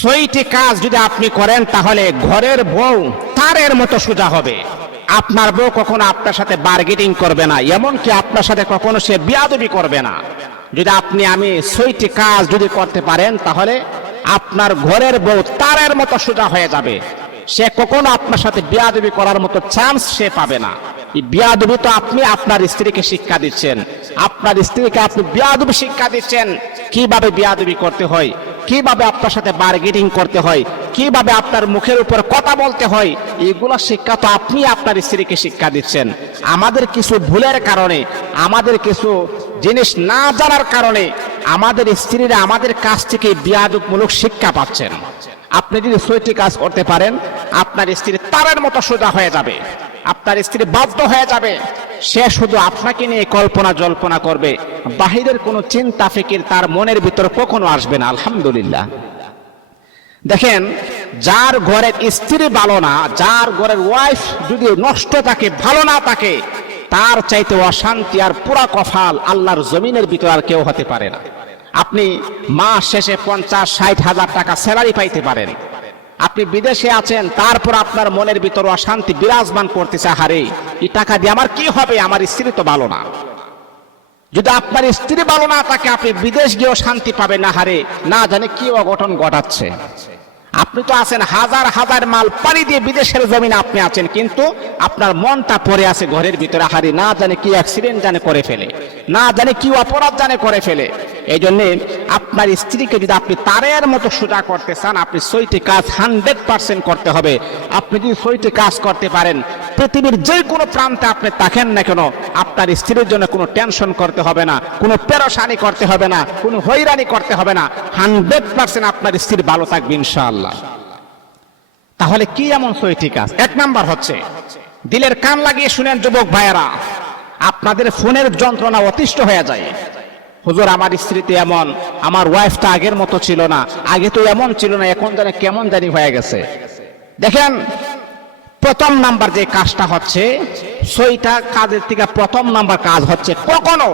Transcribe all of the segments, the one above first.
ছয়টি কাজ যদি আপনি করেন, তাহলে ঘরের বউ তারের মতো সোজা হবে। আপনার বউ কখনো আপনার সাথে বার্গেটিং করবে না, এমনকি আপনার সাথে কখনো সে বিয়াদবি করবে না। যদি আপনি, আমি ছয়টি কাজ যদি করতে পারেন, তাহলে আপনার ঘরের বউ তারের মতো সোজা হয়ে যাবে। সে কখনো আপনার সাথে বিয়াদবি করার মতো চান্স সে পাবে না। বিয়াদবি তো আপনি আপনার স্ত্রীকে শিক্ষা দিচ্ছেন। আপনার স্ত্রীকে আপনি বিয়াদবি শিক্ষা দিচ্ছেন। কীভাবে বিয়াদবি করতে হয়? কীভাবে আপনার সাথে বার্গেটিং করতে হয়? কীভাবে আপনার মুখের উপর কথা বলতে হয়? এগুলো শিক্ষা তো আপনি আপনার স্ত্রীকে শিক্ষা দিচ্ছেন। আমাদের কিছু ভুলের কারণে, আমাদের কিছু জিনিস না জানার কারণে আমাদের স্ত্রীরা আমাদের কাছ থেকে বিয়াদমূলক শিক্ষা পাচ্ছেন। আপনি যদি ছয়টি কাজ করতে পারেন, আপনার স্ত্রী তারের মতো সোজা হয়ে যাবে। আপনার স্ত্রী বাধ্য হয়ে যাবে। সে শুধু আপনাকে নিয়ে কল্পনা জল্পনা করবে। বাহিরের কোনো চিন্তা, ফিকির তার মনের ভিতর কখনো আসবে না, আলহামদুলিল্লাহ। দেখেন, যার ঘরের স্ত্রী ভালো না, যার ঘরের ওয়াইফ যদি নষ্ট থাকে, ভালো না থাকে, তার চাইতে অশান্তি আর পুরা কফাল আল্লাহর জমিনের ভিতর আর কেউ হতে পারে না। আপনি মাস শেষে পঞ্চাশ, ষাট হাজার টাকা স্যালারি পাইতে পারেন। আপনি বিদেশে আছেন, তারপর আপনার মনের ভিতর অশান্তি বিরাজমান করতেছে হারে এই টাকা দিয়ে আমার কি হবে? আমার স্ত্রী তো ভালো না। যদি আপনার স্ত্রী ভালো না তাকে আপনি বিদেশ গিয়েও শান্তি পাবেন না হারে না জানে কি অঘটন ঘটাচ্ছে। আপনি তো আছেন হাজার হাজার মাল পানি দিয়ে বিদেশের জমিন আপনি আছেন, কিন্তু আপনার মনটা পড়ে আছে ঘরের ভিতরে। হারি, না জানে কি অ্যাক্সিডেন্ট জানে করে ফেলে, না জানে কি অপরাধ জানে করে ফেলে। এই জন্যে আপনার স্ত্রীকে যদি আপনি তারের মতো সোজা করতে চান, আপনি ছয়টি কাজ হান্ড্রেড পার্সেন্ট করতে হবে। আপনি যদি ছয়টি কাজ করতে পারেন পৃথিবীর যে কোনো প্রান্তে আপনি থাকেন না কেন, আপনার স্ত্রীর জন্য কোনো টেনশন করতে হবে না, কোনো পেরোসানি করতে হবে না, কোনো হয়রানি করতে হবে না। হান্ড্রেড পার্সেন্ট আপনার স্ত্রী ভালো থাকবে ইনশাআল্লাহ। তাহলে কি এমন ছয়টি কাজ এক নাম্বার হচ্ছে, দিলের কান লাগিয়ে শুনেন যুবক ভাইয়েরা, আপনাদের ফোনের যন্ত্রণা অতিষ্ঠ হয়ে যায়। হুজুর, আমার স্ত্রীতে এমন, আমার ওয়াইফটা আগের মতো ছিল না, আগে তো এমন ছিল না, এখন জানে কেমন জানি হয়ে গেছে। দেখেন প্রথম নাম্বার যে কাজটা হচ্ছে, সেইটা কাজের থেকে প্রথম নাম্বার কাজ হচ্ছে কখনো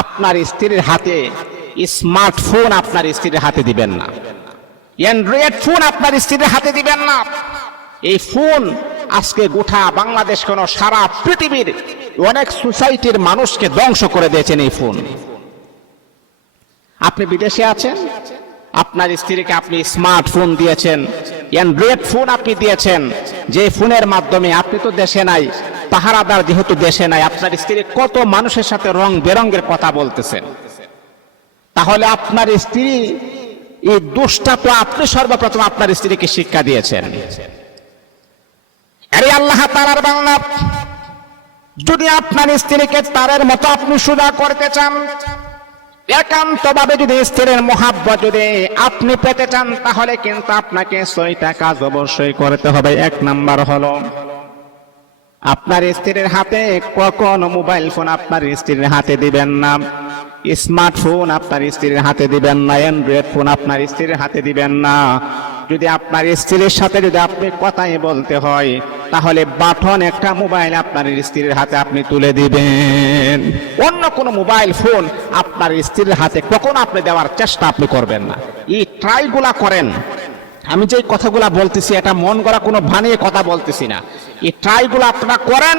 আপনার স্ত্রীর হাতে স্মার্টফোন আপনার স্ত্রীর হাতে দিবেন না। অ্যান্ড্রয়েড ফোন আপনার স্ত্রীর হাতে দিবেন না। এই ফোন আজকে গোটা বাংলাদেশ কেন সারা পৃথিবীর অনেক সোসাইটির মানুষকে ধ্বংস করে দিয়েছেন এই ফোন। আপনি বিদেশে আছেন? আপনার স্ত্রীকে আপনি স্মার্টফোন দিয়েছেন। অ্যান্ড্রয়েড ফোন আপনি দিয়েছেন। যে ফোনের মাধ্যমে আপনি তো দেশে নাই, পাহারাদার যেহেতু দেশে নাই, আপনার স্ত্রী কত মানুষের সাথে রং বেরঙ্গের কথা বলতেছেন তাহলে আপনার স্ত্রী এই দোষটা তো আপনি সর্বপ্রথম আপনার স্ত্রীকে শিক্ষা দিয়েছেন। আরে আল্লাহ তালার বাংলা যদি আপনার স্ত্রীকে তারের মতো আপনি সুদা করতে চান একান্ত ভাবে যদি স্ত্রীর মহাব্বত যদি আপনি পেতে চান, তাহলে কিন্তু আপনাকে ছয়টা কাজ অবশ্যই করতে হবে। এক নাম্বার হলো, আপনার স্ত্রীর হাতে কখনো মোবাইল ফোন আপনার স্ত্রীর হাতে দিবেন না। স্মার্টফোন আপনার স্ত্রীর হাতে দিবেন না। অ্যান্ড্রয়েড ফোন আপনার স্ত্রীর হাতে দিবেন না। যদি আপনার স্ত্রীর সাথে যদি আপনি কথাই বলতে হয় তাহলে বাটন একটা মোবাইল আপনার স্ত্রীর হাতে আপনি তুলে দিবেন। অন্য কোনো মোবাইল ফোন আপনার স্ত্রীর হাতে কখনো আপনি দেওয়ার চেষ্টা আপনি করবেন না। এই ট্রাইগুলা করেন। আমি যে কথাগুলা বলতেছি, এটা মন গড়া কোনো বানিয়ে কথা বলতেছি না। এই ট্রাইগুলো আপনারা করেন,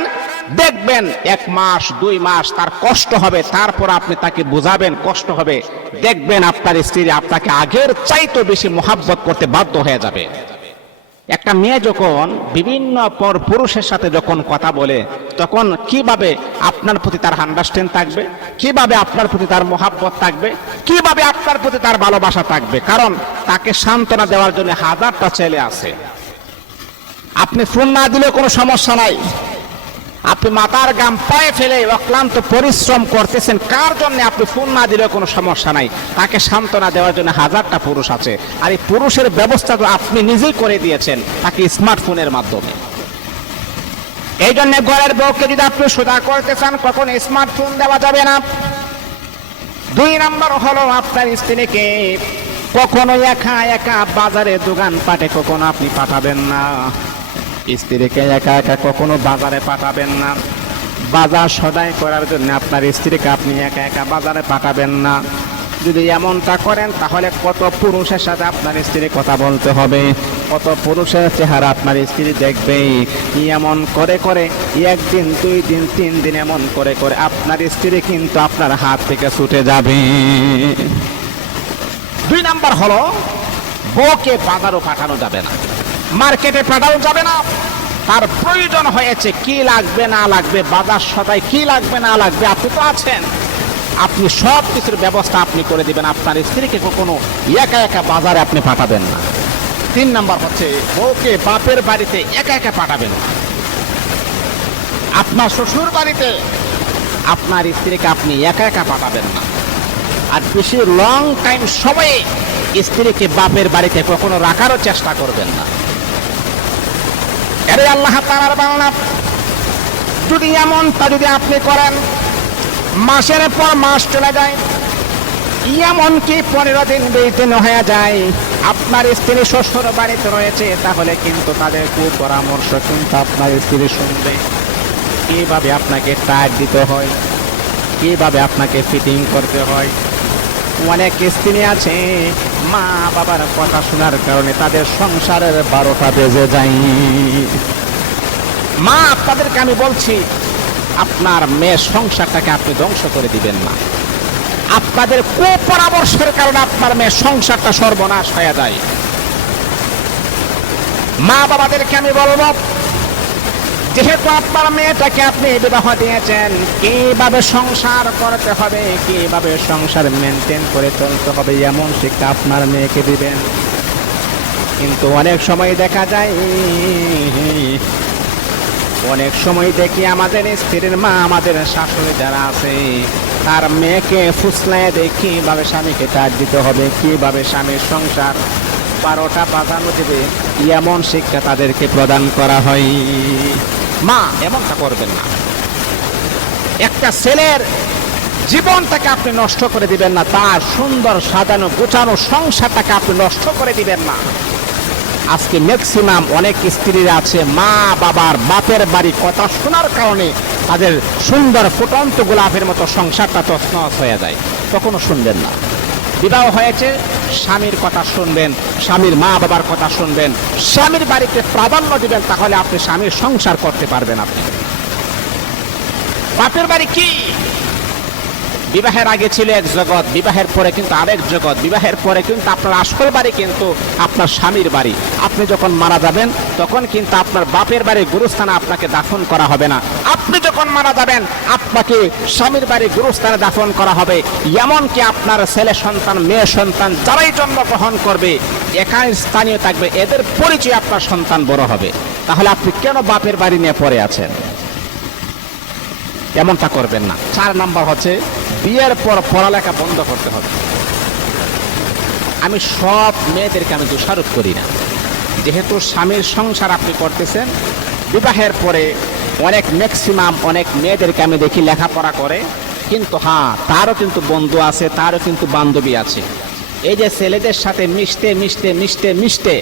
দেখবেন এক মাস, দুই মাস তার কষ্ট হবে, তারপর আপনি তাকে বোঝাবেন, কষ্ট হবে। দেখবেন আপনার স্ত্রী আপনাকে আগের চাইতে বেশি মোহাব্বত করতে বাধ্য হয়ে যাবে। একটা মেয়ে যখন বিভিন্ন পর পুরুষের সাথে যখন কথা বলে, তখন কীভাবে আপনার প্রতি তার আন্ডারস্ট্যান্ড থাকবে? কীভাবে আপনার প্রতি তার মহাব্বত থাকবে? কীভাবে আপনার প্রতি তার ভালোবাসা থাকবে? কারণ তাকে সান্ত্বনা দেওয়ার জন্য হাজারটা ছেলে আছে। আপনি ফোন না দিলে কোনো সমস্যা নাই। আপনি মাথার গাম পায়ে ফেলে অক্লান্ত পরিশ্রম করতেছেন, কার জন্য আপনি ফোন না দিলেও কোনো সমস্যা নাই? তাকে সান্ত্বনা দেওয়ার জন্য হাজারটা পুরুষ আছে। আর এই পুরুষের ব্যবস্থা তো আপনি নিজেই করে দিয়েছেন, তাকে স্মার্টফোনের মাধ্যমে। এই জন্য ঘরের বউকে যদি আপনি সোজা করতে চান, কখন স্মার্টফোন দেওয়া যাবে না। দুই নম্বর হলো আপনার স্ত্রীকে কখনো একা একা বাজারে দোকান পাটে কখনো আপনি পাঠাবেন না। স্ত্রীকে একা একা কখনো বাজারে পাঠাবেন না। বাজার সদাই করার জন্য আপনার স্ত্রীকে আপনি একা একা বাজারে পাঠাবেন না। যদি এমনটা করেন, তাহলে কত পুরুষের সাথে আপনার স্ত্রী কথা বলতে হবে। কত পুরুষের চেহারা আপনার স্ত্রী দেখবে। এমন করে করে, একদিন, দুই দিন, তিন দিন এমন করে করে আপনার স্ত্রী কিন্তু আপনার হাত থেকে ছুটে যাবে। দুই নাম্বার হলো, বউকে বাজারও পাঠানো যাবে না। মার্কেটে পাঠানো যাবে না। তার প্রয়োজন হয়েছে কি লাগবে, না লাগবে, বাজার সদাই কি লাগবে, না লাগবে, আপনি তো আছেন। আপনি সব কিছুর ব্যবস্থা আপনি করে দিবেন, আপনার স্ত্রীকে কখনো একা একা বাজারে আপনি পাঠাবেন না। তিন নাম্বার হচ্ছে, বউকে বাপের বাড়িতে একা একা পাঠাবেন আপনার শ্বশুর বাড়িতে আপনার স্ত্রীকে আপনি একা একা পাঠাবেন না। আর বেশি লং টাইম সময়ে স্ত্রীকে বাপের বাড়িতে কখনো রাখারও চেষ্টা করবেন না। এরে আল্লাহ তাআলার বাংলা যদি এমনটা যদি আপনি করেন, মাসের পর মাস চলে যায় এমনকি পনেরো দিন বিশ দিন হয়ে যায়, আপনার স্ত্রী শ্বশুর বাড়িতে রয়েছে, তাহলে কিন্তু তাদের কুপরামর্শ কিন্তু আপনার স্ত্রী শুনবে। কীভাবে আপনাকে টায়ার দিতে হয়, কীভাবে আপনাকে ফিটিং করতে হয় অনেক স্ত্রী আছে, মা বাবার কথা শোনার কারণে তাদের সংসারের বারোটা বেজে যায়। মা, আপনাদেরকে আমি বলছি, আপনার মেয়ের সংসারটাকে আপনি ধ্বংস করে দিবেন না। আপনাদের কুপরামর্শের কারণে আপনার মেয়ের সংসারটা সর্বনাশ হয়ে যায়। মা বাবাদেরকে আমি বলব যেহেতু আপনার মেয়েটাকে আপনি বিবাহ দিয়েছেন, কীভাবে সংসার করতে হবে, কীভাবে সংসার মেনটেন করে চলতে হবে, এমন শিক্ষা আপনার মেয়েকে দিবেন। কিন্তু অনেক সময় দেখা যায়, অনেক সময় দেখি আমাদের স্ত্রীর মা, আমাদের শাশুড়ি যারা আছে, তার মেয়েকে ফুসলায় দেয় কীভাবে স্বামীকে তার দিতে হবে, কীভাবে স্বামীর সংসার বারোটা বাজানো দেবে এমন শিক্ষা তাদেরকে প্রদান করা হয়। মা এমনটা করবেন না। একটা ছেলের জীবনটাকে আপনি নষ্ট করে দিবেন না, তার সুন্দর সাজানো গোছানো সংসারটাকে আপনি নষ্ট করে দিবেন না। আজকে ম্যাক্সিমাম অনেক স্ত্রীরা আছে, মা বাবার বাপের বাড়ি কথা শোনার কারণে তাদের সুন্দর ফুটন্ত গোলাপের মতো সংসারটা তছনছ হয়ে যায়। কখনো শুনবেন না। বিবাহ হয়েছে, স্বামীর কথা শুনবেন, স্বামীর মা বাবার কথা শুনবেন, স্বামীর বাড়িতে প্রাধান্য দিবেন, তাহলে আপনি স্বামীর সংসার করতে পারবেন আপনি। বাপের বাড়ি কি? বিবাহের আগে ছিল এক জগৎ, বিবাহের পরে কিন্তু আরেক জগৎ। বিবাহের পরে কিন্তু আপনার আসল বাড়ি কিন্তু আপনার স্বামীর বাড়ি। আপনি যখন মারা যাবেন, তখন কিন্তু আপনার বাপের বাড়ির গুরুস্থানে আপনাকে দাফন করা হবে না। আপনি যখন মারা যাবেন, আপনাকে স্বামীর বাড়ির গুরুস্থানে দাফন করা হবে। এমনকি আপনার ছেলে সন্তান, মেয়ে সন্তান যারাই জন্মগ্রহণ করবে একাই স্থানীয় থাকবে, এদের পরিচয় আপনার সন্তান বড় হবে। তাহলে আপনি কেন বাপের বাড়ি নিয়ে পড়ে আছেন? এমনটা করবেন না। চার নাম্বার হচ্ছে বিয়ের পর পড়ালেখা বন্ধ করতে হবে। আমি সব মেয়েদেরকে আমি দোষারোপ করি না। যেহেতু স্বামীর সংসার আপনি করতেছেন, বিবাহের পরে অনেক ম্যাক্সিমাম অনেক মেয়েদেরকে আমি দেখি লেখাপড়া করে। কিন্তু হ্যাঁ তারও কিন্তু বন্ধু আছে, তারও কিন্তু বান্ধবী আছে। এই যে ছেলেদের সাথে মিশতে মিশতে মিশতে মিশতে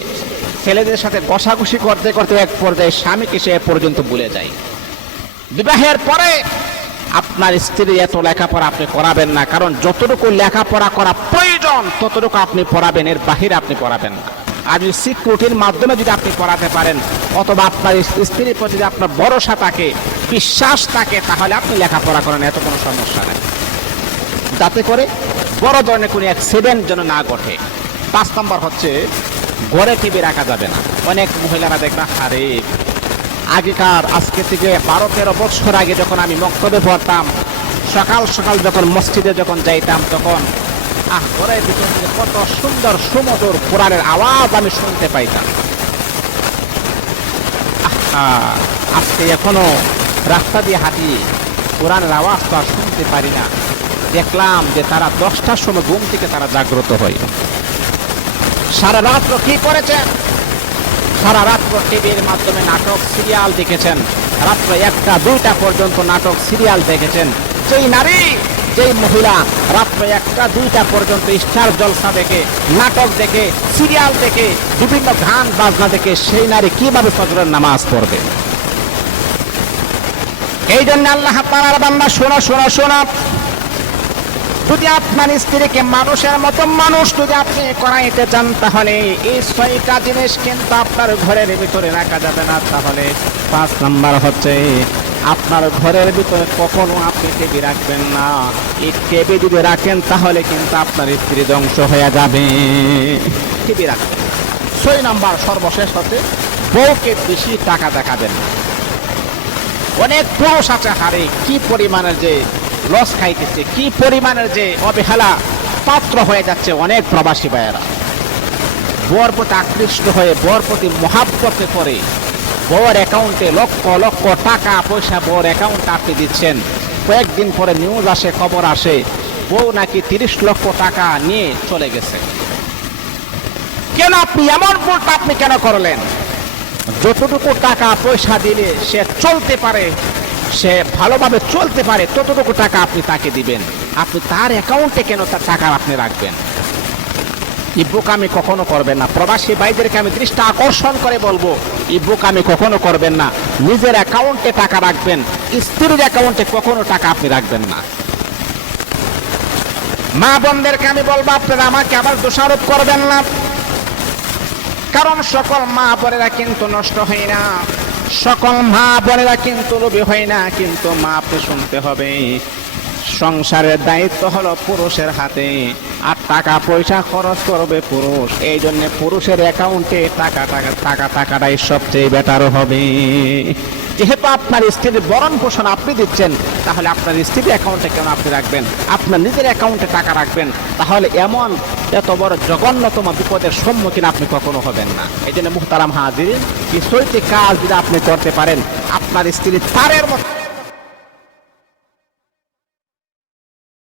ছেলেদের সাথে কষাকষি করতে করতে এক পর্যায়ে স্বামীকে সে পর্যন্ত ভুলে যায়। বিবাহের পরে আপনার স্ত্রী এত লেখাপড়া আপনি করাবেন না। কারণ যতটুকু লেখাপড়া করা প্রয়োজন, ততটুকু আপনি পড়াবেন, এর বাহিরে আপনি পড়াবেন না। আর যদি সিকিউরিটির মাধ্যমে যদি আপনি পড়াতে পারেন, অথবা আপনার স্ত্রীর প্রতি যদি আপনার ভরসা থাকে, বিশ্বাস থাকে, তাহলে আপনি লেখাপড়া করেন, এত কোনো সমস্যা নেই। যাতে করে বড় ধরনের কোনো অ্যাক্সিডেন্ট যেন না ঘটে। পাঁচ নম্বর হচ্ছে, ঘরে টিভি রাখা যাবে না। অনেক মহিলারা দেখবে হারে আগেকার, আজকে থেকে বারো তেরো বছর আগে যখন আমি মক্তবে পড়তাম, সকাল সকাল যখন মসজিদে যখন যাইতাম, তখন, আহ, ঘরের ভিতর কত সুন্দর সুমধুর কোরআনের আওয়াজ আমি শুনতে পাইতাম। আজকে এখনও রাস্তা দিয়ে হাঁটি, কোরআনের আওয়াজ তো আর শুনতে পারি না। দেখলাম যে তারা দশটার সময় ঘুম থেকে তারা জাগ্রত হয়। সারা রাত্র কি করেছেন? সারা রাত্র টিভির মাধ্যমে নাটক, সিরিয়াল দেখেছেন। রাত্র একটা, দুইটা পর্যন্ত নাটক, সিরিয়াল দেখেছেন। যেই নারী, যেই মহিলা, রাত্র একটা, দুইটা পর্যন্ত স্টার জলসা দেখে, নাটক দেখে, সিরিয়াল দেখে, বিভিন্ন গান বাজনা দেখে সেই নারী কীভাবে ফজরের নামাজ পড়বে? এই জন্য আল্লাহ তাআলার বান্দা, শোনো শোনো শোনো। যদি আপনার স্ত্রীকে মানুষের মতো মানুষ যদি আপনি করাইতে চান, তাহলে এই ছয়টা জিনিস কিন্তু আপনার ঘরের ভিতরে রাখা যাবে না। তাহলে পাঁচ নাম্বার হচ্ছে, আপনার ঘরের ভিতরে কখনো আপনি টিভি রাখবেন না। এই টিভি যদি রাখেন, তাহলে কিন্তু আপনার স্ত্রী ধ্বংস হয়ে যাবে। টিভি রাখবেন ছয় নাম্বার সর্বশেষ হচ্ছে, বউকে বেশি টাকা দেখাবেন অনেক পুরুষ আছে হারে, কি পরিমাণের যে লস খাইতেছে। কি পরিমাণের যে অবহেলা। পাত্র হয়ে যাচ্ছে অনেক প্রবাসী ভাইয়েরা। বর প্রতি আকৃষ্ট হয়ে, বর প্রতি মহাব্বতে করে বউর অ্যাকাউন্টে লক্ষ লক্ষ টাকা পয়সা বউর অ্যাকাউন্টে আপনি দিচ্ছেন। কয়েকদিন পরে নিউজ আসে, খবর আসে, বউ নাকি তিরিশ লক্ষ টাকা নিয়ে চলে গেছে। কেন আপনি এমন ভুলটা আপনি কেন করলেন? যতটুকু টাকা পয়সা দিলে সে চলতে পারে সে ভালোভাবে চলতে পারে, ততটুকু টাকা আপনি তাকে দিবেন। আপনি তার অ্যাকাউন্টে কেন তার টাকা আপনি রাখবেন? এই আমি কখনো করবেন না। প্রবাসী ভাইদেরকে আমি দৃষ্টি আকর্ষণ করে বলব, এই আমি কখনো করবেন না। নিজের অ্যাকাউন্টে টাকা রাখবেন, স্ত্রীর অ্যাকাউন্টে কখনো টাকা আপনি রাখবেন না। মা বোনদেরকে আমি বলব, আপনারা আমাকে আবার দোষারোপ করবেন না। কারণ সকল মা বোনেরা কিন্তু নষ্ট হয় না। সকল মা বোনেরা কিন্তু লোভী হয় না, কিন্তু মা আপনি শুনতে হবে। সংসারের দায়িত্ব হলো পুরুষের হাতে, আর টাকা পয়সা খরচ করবে পুরুষ। এই জন্য পুরুষের অ্যাকাউন্টে টাকা টাকা টাকা, টাকাটাই সবচেয়ে বেটার হবে। যেহেতু আপনার স্ত্রীর বরণ পোষণ আপনি দিচ্ছেন, তাহলে আপনার স্ত্রীর অ্যাকাউন্টে কেন আপনি রাখবেন? আপনার নিজের অ্যাকাউন্টে টাকা রাখবেন। তাহলে এমন এত বড় জঘন্যতম বিপদের সম্মুখীন আপনি কখনো হবেন না। এই জন্য মুহতারাম হাজির এই ছয়টি কাজ যদি আপনি করতে পারেন, আপনার স্ত্রী তারের মতো